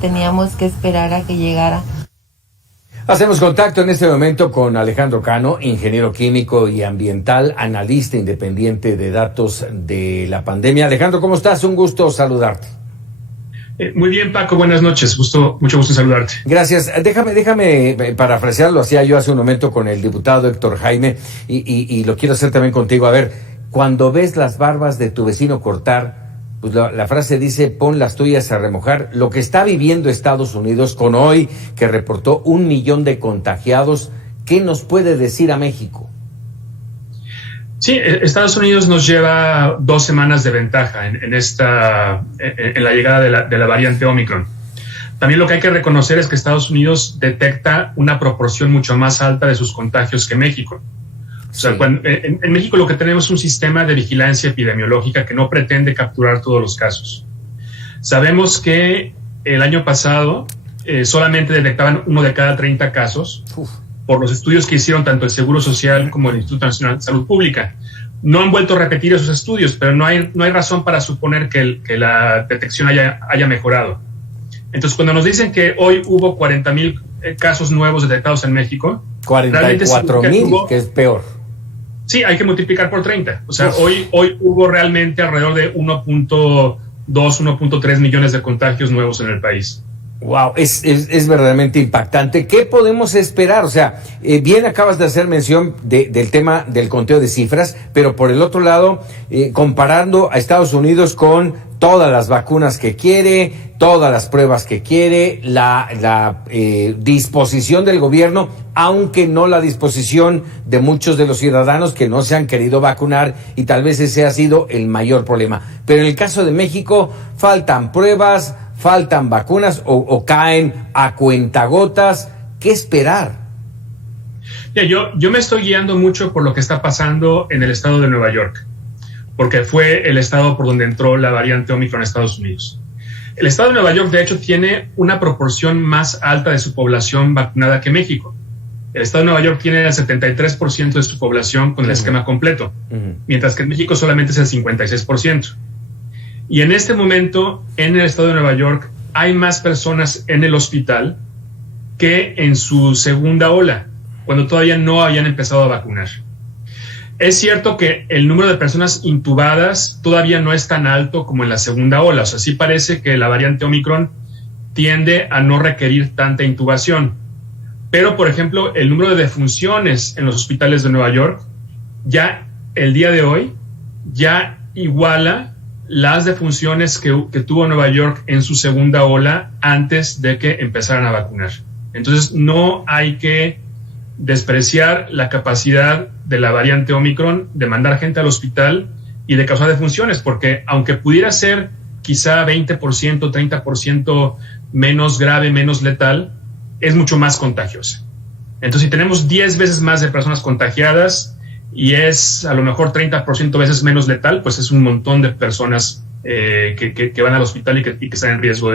Teníamos que esperar a que llegara. Hacemos contacto en este momento con Alejandro Cano, ingeniero químico y ambiental, analista independiente de datos de la pandemia. Alejandro, ¿cómo estás? Un gusto saludarte. Muy bien, Paco, buenas noches. Mucho gusto en saludarte. Gracias. Déjame parafrasearlo, hacía yo hace un momento con el diputado Héctor Jaime, y lo quiero hacer también contigo. A ver, cuando ves las barbas de tu vecino cortar, pues la frase dice, pon las tuyas a remojar. Lo que está viviendo Estados Unidos con hoy, que reportó 1 millón de contagiados, ¿qué nos puede decir a México? Sí, Estados Unidos nos lleva 2 semanas de ventaja en la llegada de la variante Omicron. También lo que hay que reconocer es que Estados Unidos detecta una proporción mucho más alta de sus contagios que México. O sea, en México lo que tenemos es un sistema de vigilancia epidemiológica que no pretende capturar todos los casos. Sabemos que el año pasado solamente detectaban 1 de cada 30 casos. Por los estudios que hicieron tanto el Seguro Social como el Instituto Nacional de Salud Pública. No han vuelto a repetir esos estudios, pero no hay razón para suponer que la detección haya mejorado. Entonces, cuando nos dicen que hoy hubo 40,000 casos nuevos detectados en México... 44,000, que es peor. Sí, hay que multiplicar por 30. O sea, hoy hubo realmente alrededor de 1.2, 1.3 millones de contagios nuevos en el país. Wow, es verdaderamente impactante. ¿Qué podemos esperar? O sea, bien acabas de hacer mención del tema del conteo de cifras, pero por el otro lado, comparando a Estados Unidos con todas las vacunas que quiere, todas las pruebas que quiere, la disposición del gobierno, aunque no la disposición de muchos de los ciudadanos que no se han querido vacunar, y tal vez ese ha sido el mayor problema. Pero en el caso de México, faltan pruebas, faltan vacunas o caen a cuentagotas. ¿Qué esperar? Yo me estoy guiando mucho por lo que está pasando en el estado de Nueva York, porque fue el estado por donde entró la variante Omicron en Estados Unidos. El estado de Nueva York, de hecho, tiene una proporción más alta de su población vacunada que México. El estado de Nueva York tiene el 73% de su población con el esquema completo, mientras que en México solamente es el 56%. Y en este momento, en el estado de Nueva York, hay más personas en el hospital que en su segunda ola, cuando todavía no habían empezado a vacunar. Es cierto que el número de personas intubadas todavía no es tan alto como en la segunda ola. O sea, sí parece que la variante Omicron tiende a no requerir tanta intubación. Pero, por ejemplo, el número de defunciones en los hospitales de Nueva York, ya el día de hoy, ya iguala las defunciones que tuvo Nueva York en su segunda ola antes de que empezaran a vacunar. Entonces, no hay que despreciar la capacidad de la variante Omicron de mandar gente al hospital y de causar defunciones, porque aunque pudiera ser quizá 20%, 30% menos grave, menos letal, es mucho más contagiosa. Entonces, si tenemos 10 veces más de personas contagiadas y es a lo mejor 30% veces menos letal, pues es un montón de personas que van al hospital y que están en riesgo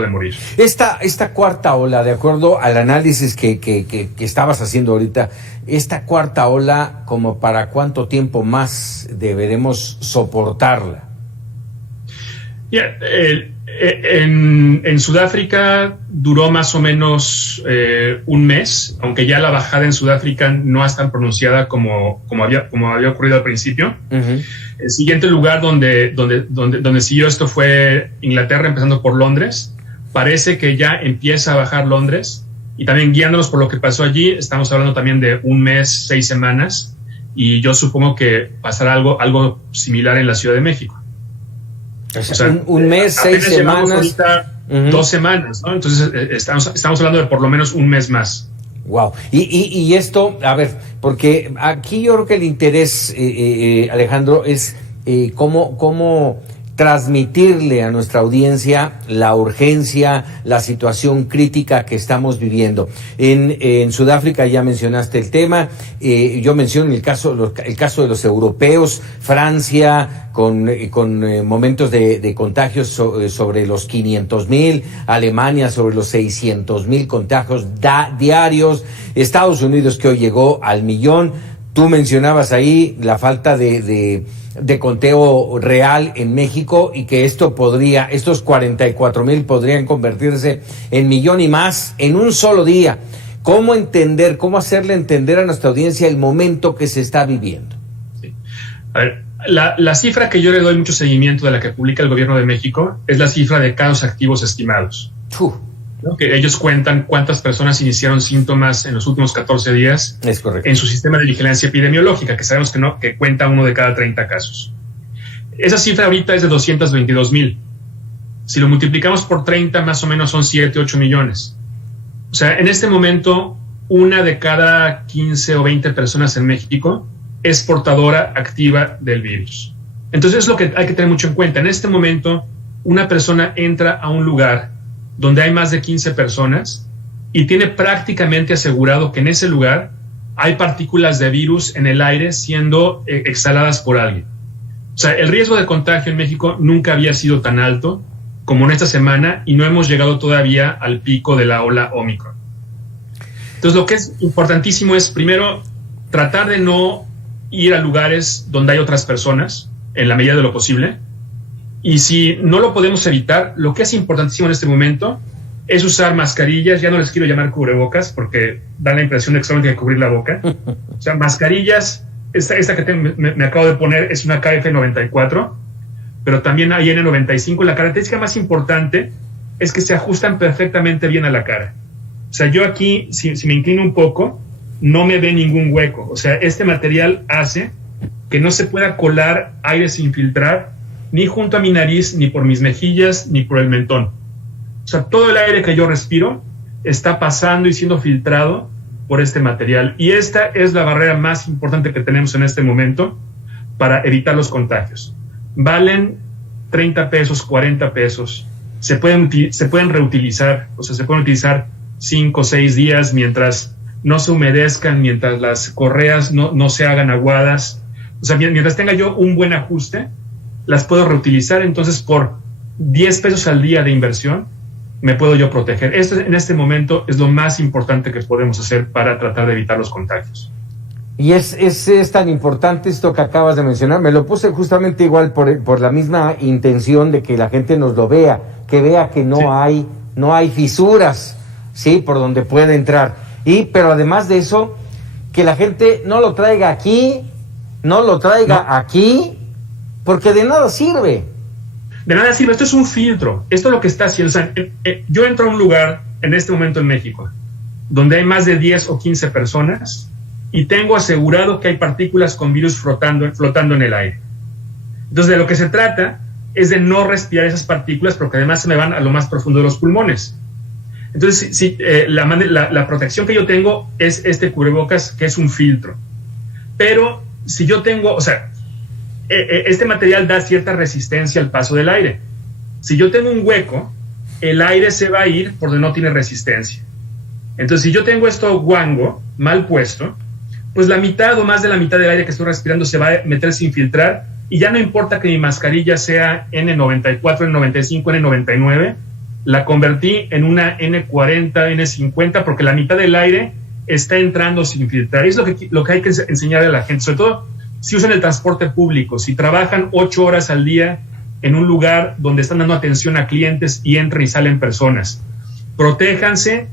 de morir. Esta cuarta ola, de acuerdo al análisis que estabas haciendo ahorita, esta cuarta ola, ¿como para cuánto tiempo más deberemos soportarla? En Sudáfrica duró más o menos un mes, aunque ya la bajada en Sudáfrica no es tan pronunciada como había ocurrido al principio. Uh-huh. El siguiente lugar donde siguió esto fue Inglaterra, empezando por Londres. Parece que ya empieza a bajar Londres, y también guiándonos por lo que pasó allí, estamos hablando también de un mes, 6 semanas, y yo supongo que pasará algo similar en la Ciudad de México. O sea, un mes, 6 semanas. Ahorita 2 semanas, ¿no? Entonces estamos hablando de por lo menos un mes más. Wow. Y esto, a ver, porque aquí yo creo que el interés, Alejandro, es cómo transmitirle a nuestra audiencia la urgencia, la situación crítica que estamos viviendo. En Sudáfrica ya mencionaste el tema, yo menciono el caso de los europeos, Francia con momentos de contagios sobre los 500,000, Alemania sobre los 600,000 contagios diarios, Estados Unidos que hoy llegó al 1,000,000. Tú mencionabas ahí la falta de de conteo real en México y que estos 44,000 podrían convertirse en millón y más en un solo día. ¿Cómo hacerle entender a nuestra audiencia el momento que se está viviendo? Sí. A ver, la cifra que yo le doy mucho seguimiento de la que publica el gobierno de México es la cifra de casos activos estimados. ¿No? Que ellos cuentan cuántas personas iniciaron síntomas en los últimos 14 días. Es correcto. En su sistema de vigilancia epidemiológica, que sabemos que cuenta uno de cada 30 casos. Esa cifra ahorita es de 222,000. Si lo multiplicamos por 30, más o menos son 7, 8 millones. O sea, en este momento, una de cada 15 o 20 personas en México es portadora activa del virus. Entonces, es lo que hay que tener mucho en cuenta. En este momento, una persona entra a un lugar donde hay más de 15 personas y tiene prácticamente asegurado que en ese lugar hay partículas de virus en el aire siendo exhaladas por alguien. O sea, el riesgo de contagio en México nunca había sido tan alto como en esta semana y no hemos llegado todavía al pico de la ola Omicron. Entonces, lo que es importantísimo es, primero, tratar de no ir a lugares donde hay otras personas, en la medida de lo posible. Y si no lo podemos evitar, lo que es importantísimo en este momento es usar mascarillas. Ya no les quiero llamar cubrebocas porque da la impresión de que solamente hay que cubrir la boca. O sea, mascarillas, esta que me acabo de poner es una KF94, pero también hay N95. La característica más importante es que se ajustan perfectamente bien a la cara. O sea, yo aquí, si me inclino un poco, no me ve ningún hueco. O sea, este material hace que no se pueda colar aire sin filtrar ni junto a mi nariz, ni por mis mejillas, ni por el mentón. O sea, todo el aire que yo respiro está pasando y siendo filtrado por este material. Y esta es la barrera más importante que tenemos en este momento para evitar los contagios. Valen 30 pesos, 40 pesos. Se pueden reutilizar, o sea, se pueden utilizar 5 o 6 días mientras no se humedezcan, mientras las correas no se hagan aguadas. O sea, mientras tenga yo un buen ajuste, las puedo reutilizar. Entonces, por 10 pesos al día de inversión, me puedo yo proteger. Esto en este momento es lo más importante que podemos hacer para tratar de evitar los contagios. Y es tan importante esto que acabas de mencionar. Me lo puse justamente igual por la misma intención de que la gente nos lo vea, que vea que no hay fisuras, sí, por donde puede entrar. Pero además de eso, que la gente no lo traiga aquí, aquí, porque de nada sirve. De nada sirve, esto es un filtro. Esto es lo que está haciendo. O sea, yo entro a un lugar en este momento en México donde hay más de 10 o 15 personas y tengo asegurado que hay partículas con virus flotando en el aire. Entonces, de lo que se trata es de no respirar esas partículas porque además se me van a lo más profundo de los pulmones. Entonces, la protección que yo tengo es este cubrebocas, que es un filtro. Pero si yo tengo, o sea, este material da cierta resistencia al paso del aire. Si yo tengo un hueco, el aire se va a ir por donde no tiene resistencia. Entonces, si yo tengo esto guango, mal puesto, pues la mitad o más de la mitad del aire que estoy respirando se va a meter sin filtrar y ya no importa que mi mascarilla sea N94, N95, N99, la convertí en una N40, N50 porque la mitad del aire está entrando sin filtrar. Y es lo que hay que enseñar a la gente, sobre todo si usan el transporte público, si trabajan 8 horas al día en un lugar donde están dando atención a clientes y entran y salen personas. Protéjanse,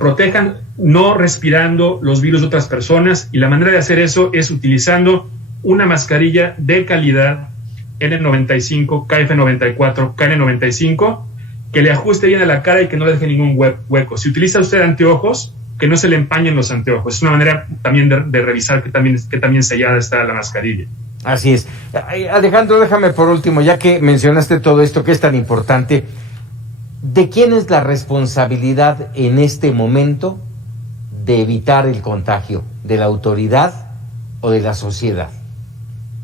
protejan no respirando los virus de otras personas, y la manera de hacer eso es utilizando una mascarilla de calidad N95, KF94, KN95, que le ajuste bien a la cara y que no le deje ningún hueco. Si utiliza usted anteojos, que no se le empañen los anteojos. Es una manera también de revisar que también sellada está la mascarilla. Así es. Alejandro, déjame por último, ya que mencionaste todo esto que es tan importante, ¿de quién es la responsabilidad en este momento de evitar el contagio? ¿De la autoridad o de la sociedad?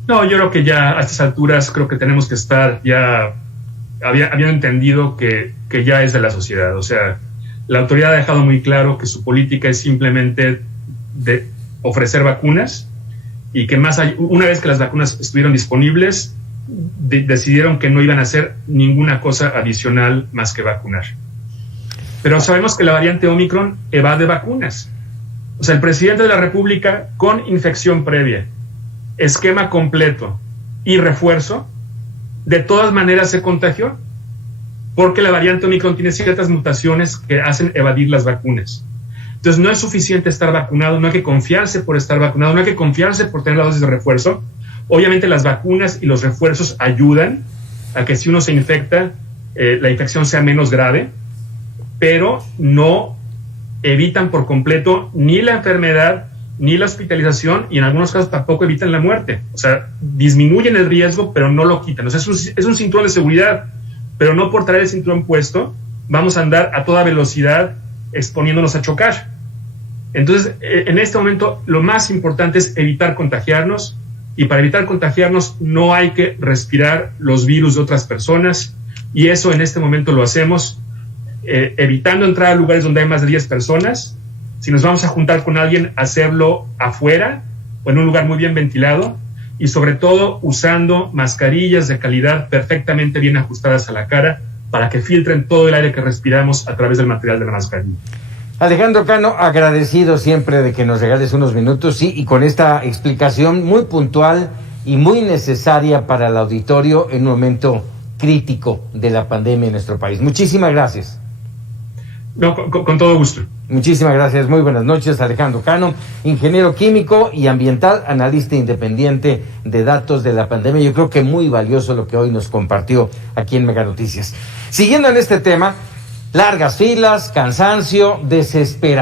No, yo creo que ya a estas alturas creo que tenemos que estar ya habiendo entendido que ya es de la sociedad. O sea, la autoridad ha dejado muy claro que su política es simplemente de ofrecer vacunas y que una vez que las vacunas estuvieron disponibles, decidieron que no iban a hacer ninguna cosa adicional más que vacunar. Pero sabemos que la variante Omicron evade vacunas. O sea, el presidente de la República con infección previa, esquema completo, y refuerzo, de todas maneras se contagió, porque la variante Omicron tiene ciertas mutaciones que hacen evadir las vacunas. Entonces no es suficiente estar vacunado, no hay que confiarse por estar vacunado, no hay que confiarse por tener la dosis de refuerzo. Obviamente las vacunas y los refuerzos ayudan a que si uno se infecta, la infección sea menos grave, pero no evitan por completo ni la enfermedad, ni la hospitalización, y en algunos casos tampoco evitan la muerte. O sea, disminuyen el riesgo, pero no lo quitan. O sea, es un cinturón de seguridad, pero no por traer el cinturón puesto vamos a andar a toda velocidad exponiéndonos a chocar. Entonces, en este momento, lo más importante es evitar contagiarnos, y para evitar contagiarnos no hay que respirar los virus de otras personas, y eso en este momento lo hacemos evitando entrar a lugares donde hay más de 10 personas. Si nos vamos a juntar con alguien, hacerlo afuera o en un lugar muy bien ventilado, y sobre todo usando mascarillas de calidad perfectamente bien ajustadas a la cara para que filtren todo el aire que respiramos a través del material de la mascarilla. Alejandro Cano, agradecido siempre de que nos regales unos minutos, sí, y con esta explicación muy puntual y muy necesaria para el auditorio en un momento crítico de la pandemia en nuestro país. Muchísimas gracias. No, con todo gusto. Muchísimas gracias. Muy buenas noches, Alejandro Cano, ingeniero químico y ambiental, analista independiente de datos de la pandemia. Yo creo que muy valioso lo que hoy nos compartió aquí en Mega Noticias. Siguiendo en este tema, largas filas, cansancio, desesperación.